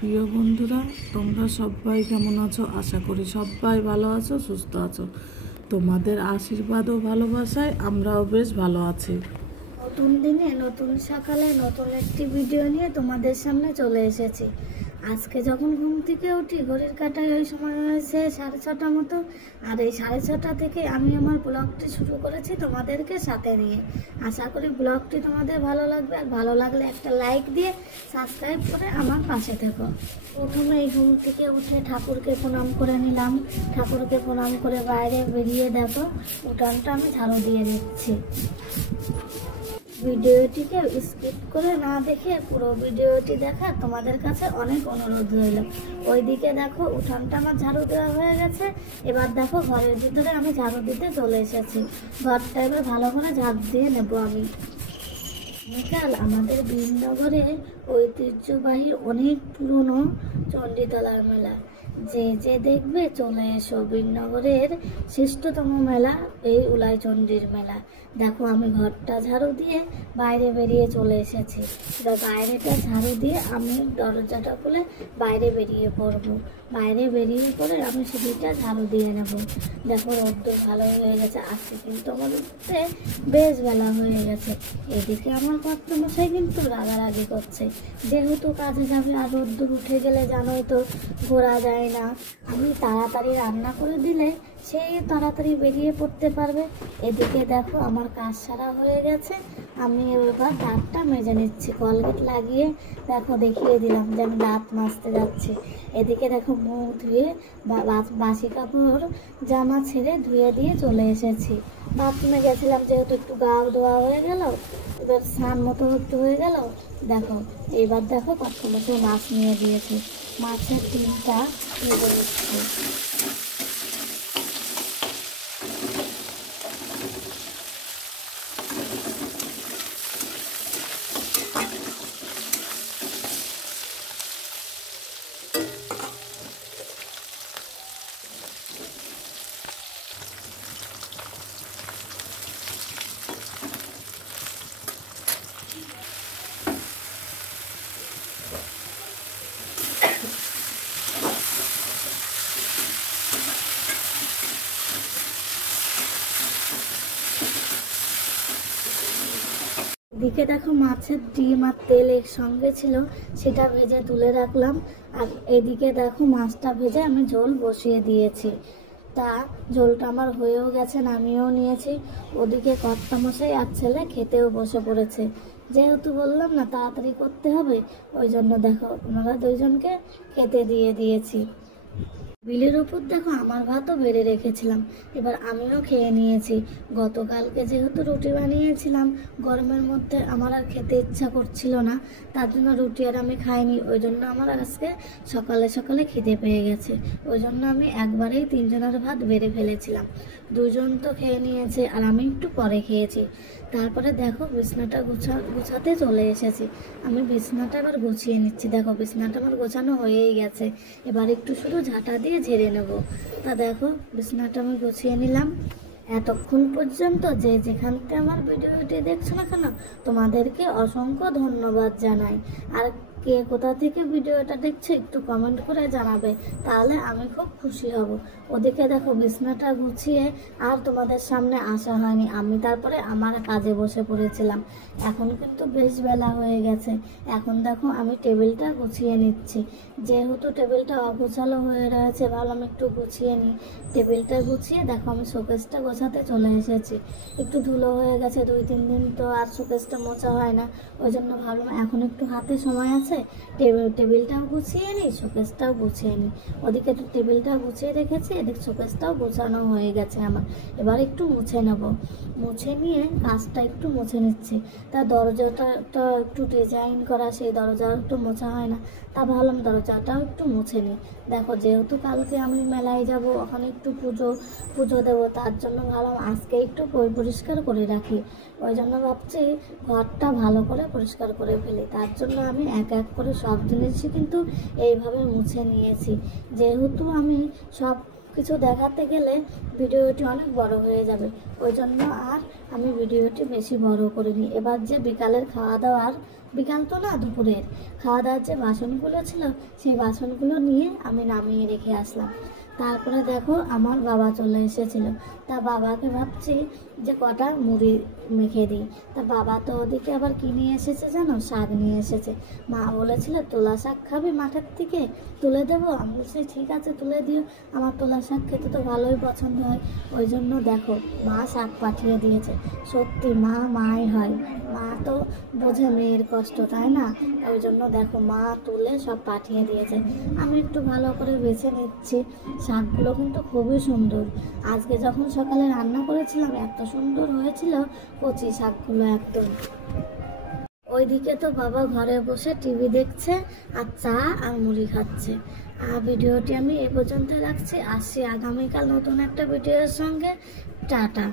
প্রিয় বন্ধুরা, তোমরা সবাই কেমন আছো? আশা করি সবাই ভালো আছো, সুস্থ আছো। তোমাদের আশীর্বাদ ও ভালোবাসায় আমরাও বেশ ভালো আছি। নতুন দিনে নতুন সকালে নতুন একটি ভিডিও নিয়ে তোমাদের সামনে চলে এসেছি। আজকে যখন ঘুম থেকে উঠি ঘড়ির কাঁটায় ওই সময় হয়েছে 6:30 মতো। আর এই 6:30 থেকে আমি আমার ব্লগটি শুরু করেছি তোমাদেরকে সাথে নিয়ে। আশা করি ব্লগটি তোমাদের ভালো লাগবে, আর ভালো লাগলে একটা লাইক দিয়ে সাবস্ক্রাইব করে আমার পাশে থেকো। প্রথমে এই ঘুম থেকে উঠে ঠাকুরকে প্রণাম করে নিলাম। ঠাকুরকে প্রণাম করে বাইরে বেরিয়ে দেখো উঠানটা আমি ঝাড়ু দিয়ে দিচ্ছি। ভিডিওটিকে স্কিপ করে না দেখে পুরো ভিডিওটি দেখা তোমাদের কাছে অনেক অনুরোধ রইল। ওইদিকে দেখো উঠানটা আমার ঝাড়ু দেওয়া হয়ে গেছে। এবার দেখো ঘরের ভিতরে আমি ঝাড়ু দিতে চলে এসেছি। ঘরটা এবার ভালো করে ঝাড়ু দিয়ে নেব আমি। বিকাল আমাদের বীরনগরে ঐতিহ্যবাহী অনেক পুরনো চণ্ডীতলার মেলা। যে দেখবে চলে এসো। বীরনগরের শ্রেষ্ঠতম মেলা এই উলাই চণ্ডীর মেলা। দেখো আমি ঘরটা ঝাড়ু দিয়ে বাইরে বেরিয়ে চলে এসেছি। এবার বাইরেটা ঝাড়ু দিয়ে আমি দরজাটা খুলে বাইরে বেরিয়ে পড়বো। বাইরে বেরিয়ে পড়ে আমি সিঁড়িটা ঝাড়ু দিয়ে নেব। দেখো রোদ্দুর ভালো হয়ে গেছে। আজকে কিন্তু আমাদের বেশ বেলা হয়ে গেছে। এদিকে আমার কর্তামশাই কিন্তু রাগারাগি করছে, যেহেতু কাজে যাবে আর রোদ্দুর উঠে গেলে জানোই তো ঘোরা যায় না। আমি তাড়াতাড়ি রান্না করে দিলে সে তাড়াতাড়ি বেরিয়ে পড়তে পারবে। এদিকে দেখো আমার কাজ সারা হয়ে গেছে। আমি এবার দাঁতটা মেজে নিচ্ছি। কলগেট লাগিয়ে দেখো দেখিয়ে দিলাম যে আমি দাঁত মাজতে যাচ্ছি। এদিকে দেখো মুখ ধুয়ে বাসি কাপড় জামা ছেড়ে ধুয়ে দিয়ে চলে এসেছি। বাথরুমে গেছিলাম, যেহেতু একটু গাও ধোয়া হয়ে গেল, এবার স্নান মতো একটু হয়ে গেল। দেখো এবার দেখো কত মতো মাছ নিয়ে দিয়েছি। মাছের ডিমটা ভেজে নিচ্ছি। এদিকে দেখো মাছের ডিম আর তেল একসঙ্গে ছিল, সেটা ভেজে তুলে রাখলাম। আর এদিকে দেখো মাছটা ভেজে আমি ঝোল বসিয়ে দিয়েছি। তা ঝোলটা আমার হয়েও গেছে, নামিয়েও নিয়েছি। ওদিকে কর্তামশাই আর ছেলে খেতেও বসে পড়েছে। যেহেতু বললাম না তাড়াতাড়ি করতে হবে, ওই জন্য দেখো ওনারা দুইজনকে খেতে দিয়ে দিয়েছি। বিলের ওপর দেখো আমার ভাতও বেড়ে রেখেছিলাম, এবার আমিও খেয়ে নিয়েছি। গতকালকে যেহেতু রুটি বানিয়েছিলাম, গরমের মধ্যে আমার আর খেতে ইচ্ছা করছিল না, তার জন্য রুটি আর আমি খাইনি। ওই জন্য আমার আজকে সকালে সকালে খিদে পেয়ে গেছে। ওই জন্য আমি একবারেই 3 জনের ভাত বেড়ে ফেলেছিলাম। 2 জন তো খেয়ে নিয়েছে আর আমি একটু পরে খেয়েছি। তারপরে দেখো বিছনাটা গুছাতে চলে এসেছি। আমি বিছনাটা এবার গুছিয়ে নিচ্ছি। দেখো বিছনাটা আমার গোছানো হয়েই গেছে, এবার একটু শুধু ঝাঁটা দিয়ে ঝেড়ে নেব। তা দেখো বিছনাটা আমি গুছিয়ে নিলাম। এতক্ষণ পর্যন্ত যে যেখান থেকে আমার ভিডিওটি দেখছো না কেন, তোমাদেরকে অসংখ্য ধন্যবাদ জানাই। আর কে কোথা থেকে ভিডিওটা দেখছো একটু কমেন্ট করে জানাবে, তাহলে আমি খুব খুশি হব। ওদিকে দেখো বিছনাটা গুছিয়ে আর তোমাদের সামনে আসা হয়নি, আমি তারপরে আমার কাজে বসে পড়েছিলাম। এখন কিন্তু বেশ বেলা হয়ে গেছে। এখন দেখো আমি টেবিলটা গুছিয়ে নিচ্ছি। যেহেতু টেবিলটা অগোছালো হয়ে রয়েছে, ভাবলাম একটু গুছিয়ে নিই। টেবিলটা গুছিয়ে দেখো আমি শোকেসটা গোছাতে চলে এসেছি। একটু ধুলো হয়ে গেছে, 2-3 দিন তো আর শোকেসটা মোছা হয় না। ওই জন্য ভাবলাম এখন একটু হাতে সময় আছে, টেবিলটাও গুছিয়ে নিই, শোকেসটাও গুছিয়ে নিই। ওদিকে টেবিলটা গুছিয়ে রেখেছি, এদিকে শোকেসটাও গোছানো হয়ে গেছে আমার। এবার একটু মুছে নেব। মুছে নিয়ে কাজটা একটু মুছে নিচ্ছি। তা দরজাটা একটু ডিজাইন করা, সেই দরজাও একটু মোছা হয় না, তা ভাবলাম দরজাটাও একটু মুছে নিই। দেখো যেহেতু কালকে আমি মেলায় যাব, ওখানে একটু পুজো দেবো, তার জন্য ভাবলাম আজকে একটু পরিষ্কার করে রাখি। ওই জন্য ভাবছি ঘরটা ভালো করে পরিষ্কার করে ফেলি। তার জন্য আমি এক এক করে সব জিনিসই কিন্তু এইভাবে মুছে নিয়েছি। যেহেতু আমি সব কিছু দেখাতে গেলে ভিডিওটি অনেক বড় হয়ে যাবে, ওই জন্য আর আমি ভিডিওটি বেশি বড় করিনি। এবার যে বিকালের খাওয়া দাওয়ার, বিকাল তো না দুপুরের খাওয়া দাওয়ার যে বাসনগুলো ছিল সেই বাসনগুলো নিয়ে আমি নামিয়ে রেখে আসলাম। তারপরে দেখো আমার বাবা চলে এসেছিল, তা বাবাকে ভাবছি যে কটা মুড়ি মেখে দিই। তা বাবা তো ওদিকে আবার কি নিয়ে এসেছে জানো, শাক নিয়ে এসেছে। মা বলেছিল তোলা শাক খাবি মাঠের থেকে, তুলে দেবো। আমি বলছি ঠিক আছে তুলে দিও, আমার তোলা শাক খেতে তো ভালোই পছন্দ হয়। ওই জন্য দেখো মা শাক পাঠিয়ে দিয়েছে। সত্যি মা মাই হয়, মা তো বোঝে মেয়ের কষ্ট, তাই না? ওই জন্য দেখো মা তুলে সব পাঠিয়ে দিয়েছে। আমি একটু ভালো করে বেছে নিচ্ছি। শাকগুলো কিন্তু খুবই সুন্দর। আজকে যখন সকালে রান্না করেছিলাম এত সুন্দর হয়েছিল কচি শাকগুলো একদম। ওইদিকে তো বাবা ঘরে বসে টিভি দেখছে আর চা আর মুড়ি খাচ্ছে। আর ভিডিওটি আমি এ পর্যন্ত রাখছি। আসছি আগামীকাল নতুন একটা ভিডিওর সঙ্গে। টাটা।